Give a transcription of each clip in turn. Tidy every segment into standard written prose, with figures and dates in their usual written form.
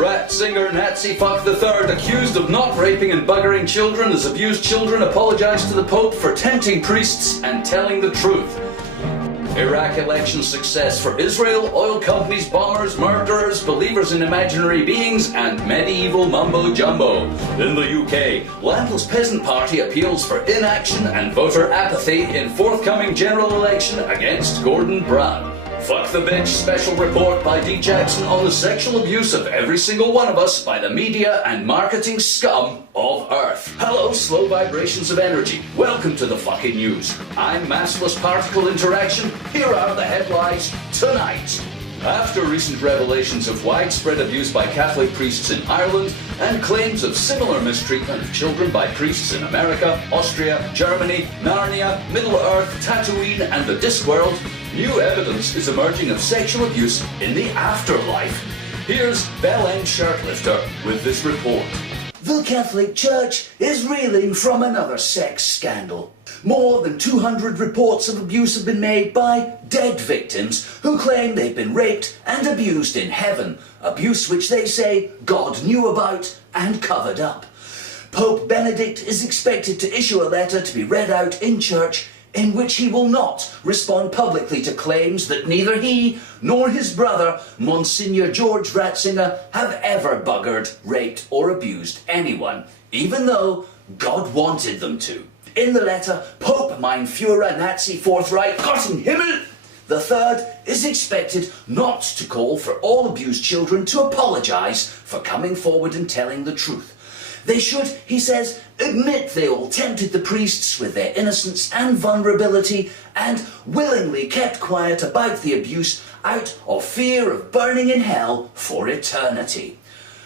Ratzinger Nazi fuck the third, accused of not raping and buggering children, has abused children, apologized to the Pope for tempting priests and telling the truth. Iraq election success for Israel, oil companies, bombers, murderers, believers in imaginary beings, and medieval mumbo-jumbo. In the UK, Landless Peasant Party appeals for inaction and voter apathy in forthcoming general election against Gordon Brown. Fuck the Bench special report by D. Jackson on the sexual abuse of every single one of us by the media and marketing scum of Earth. Hello, slow vibrations of energy. Welcome to the fucking news. I'm massless particle interaction. Here are the headlines tonight. After recent revelations of widespread abuse by Catholic priests in Ireland and claims of similar mistreatment of children by priests in America, Austria, Germany, Narnia, Middle-earth, Tatooine and the Discworld, new evidence is emerging of sexual abuse in the afterlife. Here's Bell-End Shirtlifter with this report. The Catholic Church is reeling from another sex scandal. More than 200 reports of abuse have been made by dead victims who claim they've been raped and abused in heaven, abuse which they say God knew about and covered up. Pope Benedict is expected to issue a letter to be read out in church in which he will not respond publicly to claims that neither he nor his brother, Monsignor George Ratzinger, have ever buggered, raped or abused anyone, even though God wanted them to. In the letter, Pope Mein Führer Nazi Fourth Reich Gott im Himmel III is expected not to call for all abused children to apologise for coming forward and telling the truth. They should, he says, admit they all tempted the priests with their innocence and vulnerability and willingly kept quiet about the abuse out of fear of burning in hell for eternity.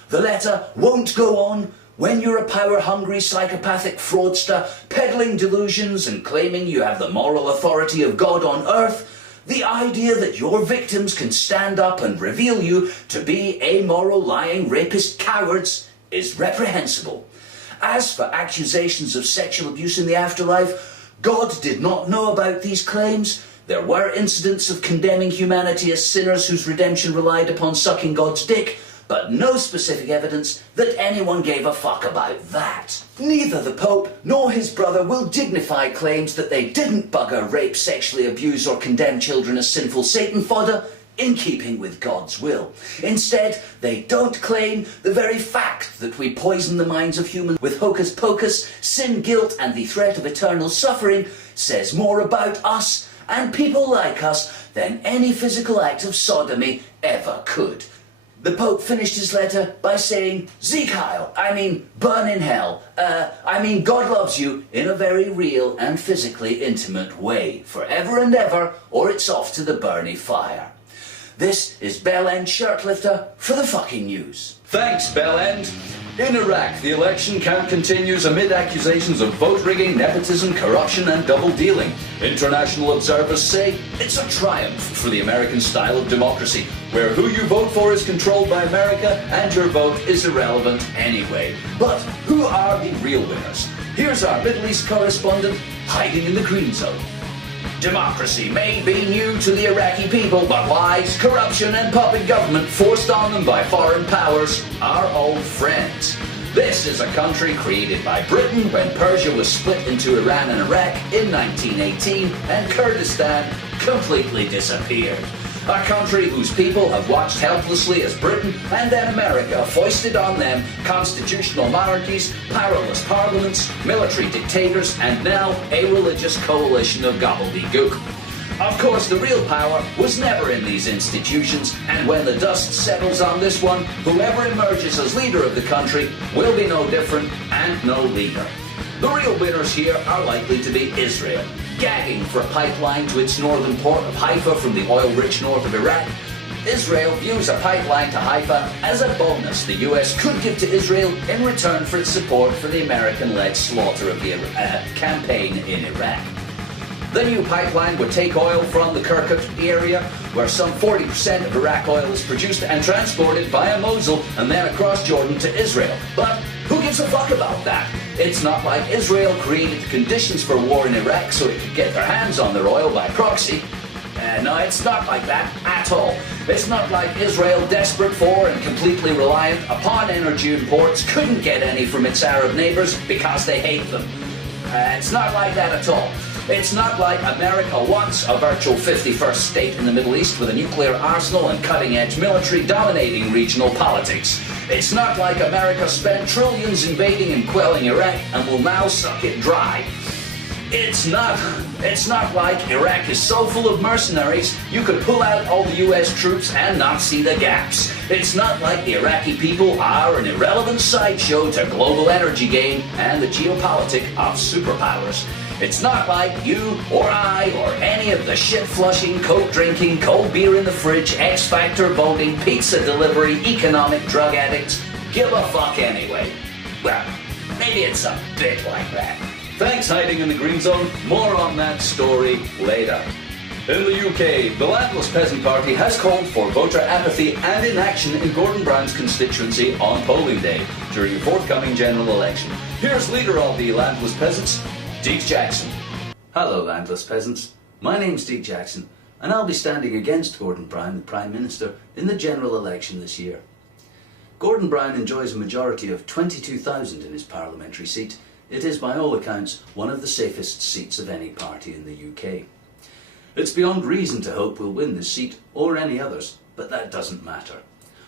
The letter won't go on. When you're a power-hungry psychopathic fraudster peddling delusions and claiming you have the moral authority of God on earth, the idea that your victims can stand up and reveal you to be amoral, lying, rapist cowards is reprehensible. As for accusations of sexual abuse in the afterlife, God did not know about these claims. There were incidents of condemning humanity as sinners whose redemption relied upon sucking God's dick, but no specific evidence that anyone gave a fuck about that. Neither the Pope nor his brother will dignify claims that they didn't bugger, rape, sexually abuse or condemn children as sinful Satan fodder in keeping with God's will. Instead, they don't claim the very fact that we poison the minds of humans with hocus pocus, sin, guilt and the threat of eternal suffering says more about us and people like us than any physical act of sodomy ever could. The Pope finished his letter by saying, Sieg Heil, I mean burn in hell, God loves you in a very real and physically intimate way, forever and ever, or it's off to the burny fire. This is Bell-End Shirtlifter for the fucking news. Thanks, Bell-End. In Iraq, the election count continues amid accusations of vote rigging, nepotism, corruption and double dealing. International observers say it's a triumph for the American style of democracy, where who you vote for is controlled by America and your vote is irrelevant anyway. But who are the real winners? Here's our Middle East correspondent hiding in the green zone. Democracy may be new to the Iraqi people, but lies, corruption and puppet government forced on them by foreign powers are old friends. This is a country created by Britain when Persia was split into Iran and Iraq in 1918 and Kurdistan completely disappeared. A country whose people have watched helplessly as Britain and then America foisted on them constitutional monarchies, powerless parliaments, military dictators, and now a religious coalition of gobbledygook. Of course, the real power was never in these institutions, and when the dust settles on this one, whoever emerges as leader of the country will be no different and no leader. The real winners here are likely to be Israel, gagging for a pipeline to its northern port of Haifa from the oil-rich north of Iraq. Israel views a pipeline to Haifa as a bonus the US could give to Israel in return for its support for the American-led slaughter of the campaign in Iraq. The new pipeline would take oil from the Kirkuk area, where some 40% of Iraq oil is produced and transported via Mosul and then across Jordan to Israel. But who gives a fuck about that? It's not like Israel created the conditions for war in Iraq so it could get their hands on their oil by proxy. No, it's not like that at all. It's not like Israel, desperate for and completely reliant upon energy imports, couldn't get any from its Arab neighbours because they hate them. It's not like that at all. It's not like America wants a virtual 51st state in the Middle East with a nuclear arsenal and cutting-edge military dominating regional politics. It's not like America spent trillions invading and quelling Iraq and will now suck it dry. It's not like Iraq is so full of mercenaries you could pull out all the US troops and not see the gaps. It's not like the Iraqi people are an irrelevant sideshow to global energy game and the geopolitics of superpowers. It's not like you or I or any of the shit-flushing, coke-drinking, cold beer in the fridge, X-Factor voting, pizza delivery, economic drug addicts give a fuck anyway. Well, maybe it's a bit like that. Thanks, hiding in the green zone. More on that story later. In the UK, the Landless Peasant Party has called for voter apathy and inaction in Gordon Brown's constituency on polling day during the forthcoming general election. Here's leader of the Landless Peasants, Deke Jackson. Hello, Landless Peasants. My name's Deke Jackson, and I'll be standing against Gordon Brown, the Prime Minister, in the general election this year. Gordon Brown enjoys a majority of 22,000 in his parliamentary seat. It is, by all accounts, one of the safest seats of any party in the UK. It's beyond reason to hope we'll win this seat, or any others, but that doesn't matter.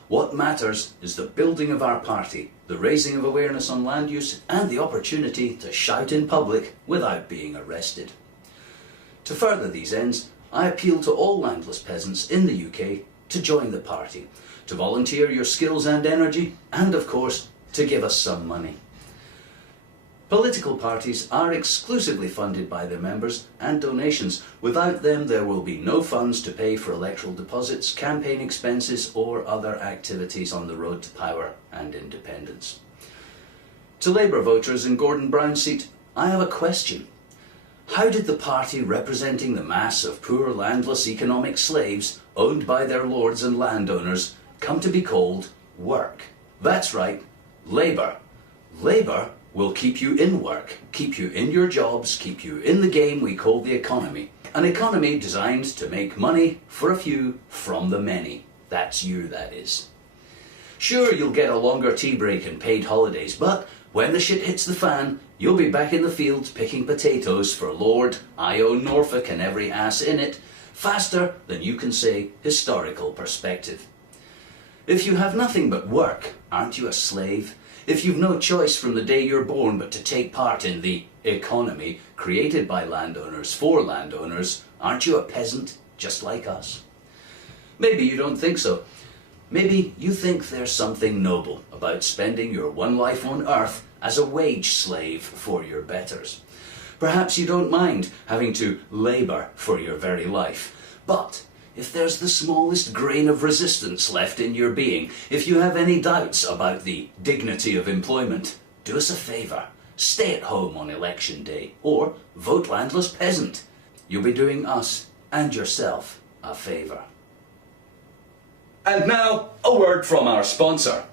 What matters is the building of our party, the raising of awareness on land use, and the opportunity to shout in public without being arrested. To further these ends, I appeal to all landless peasants in the UK to join the party, to volunteer your skills and energy, and of course, to give us some money. Political parties are exclusively funded by their members and donations. Without them, there will be no funds to pay for electoral deposits, campaign expenses, or other activities on the road to power and independence. To Labour voters in Gordon Brown's seat, I have a question. How did the party representing the mass of poor landless economic slaves owned by their lords and landowners come to be called work? That's right, Labour. Labour will keep you in work, keep you in your jobs, keep you in the game we call the economy. An economy designed to make money for a few from the many. That's you, that is. Sure, you'll get a longer tea break and paid holidays, but when the shit hits the fan, you'll be back in the fields picking potatoes for Lord, I own Norfolk and every ass in it, faster than you can say historical perspective. If you have nothing but work, aren't you a slave? If you've no choice from the day you're born but to take part in the economy created by landowners for landowners, aren't you a peasant just like us? Maybe you don't think so. Maybe you think there's something noble about spending your one life on earth as a wage slave for your betters. Perhaps you don't mind having to labour for your very life, but if there's the smallest grain of resistance left in your being, if you have any doubts about the dignity of employment, do us a favour. Stay at home on election day, or vote landless peasant. You'll be doing us and yourself a favour. And now, a word from our sponsor.